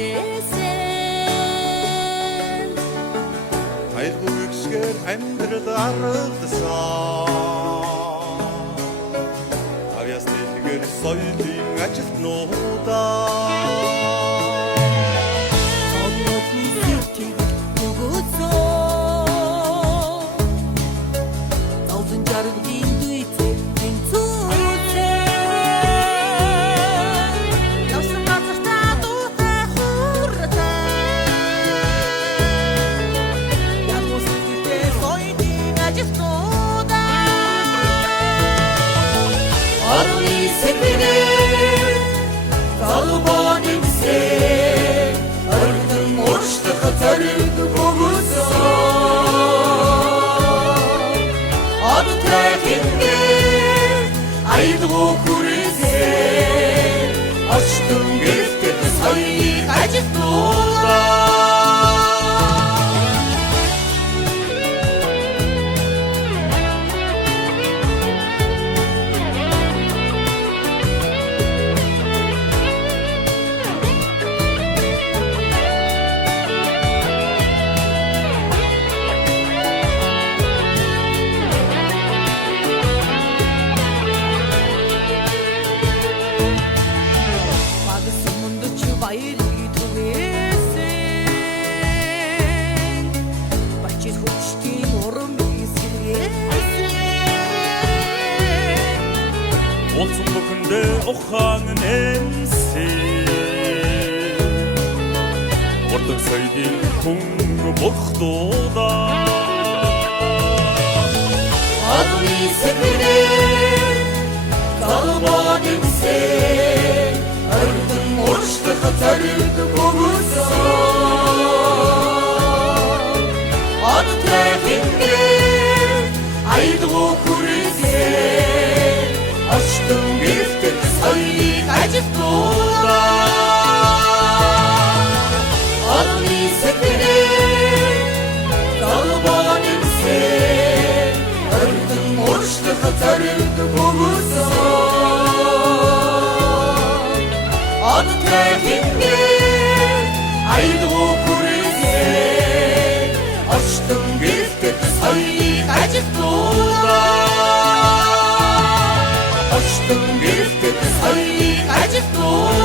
ирээсэн Айлгүй гисгээр амьдрал аргадсан Авяас дэлгэр соёлын ажилтнуудаа Одны сэртийг өгөөцөө Зовлон жаргалын дүйцээ тэнцүүцээ Явсан газартаа дуутай хууртай Ягуус хэлтэй соёлын ажилтнуудаа Орны сэрмэнээр залбонын сэр Өргөн урштах зориг өгөөсөн Одтой хингэр айлгуу хүрээсээ Очтон гэртет соёлыг ажилтнуудаа Баярыг түгээсэн Бачир хөвчтийн урам эсэргээсэн Олцон бүхэндээ ухаан нэмсэн Урдаг соёлын хүн бохтуудаа Одны сэрмэнээр залбонын сэр Өргөн урштах зориг өгөөсөн Одтой хингэр айлгуу хүрээсээ Очтон гэртет соёлыг ажилтнуудаа Одны сэрмэнээр залбонын сэр Өргөн урштах зориг өгөөсөн Одтой хингэр айлгуу хүрээсээ Очтон гэртет соёлыг ажилтнуудаа Очтон гэртет соёлыг ажилтнуудаа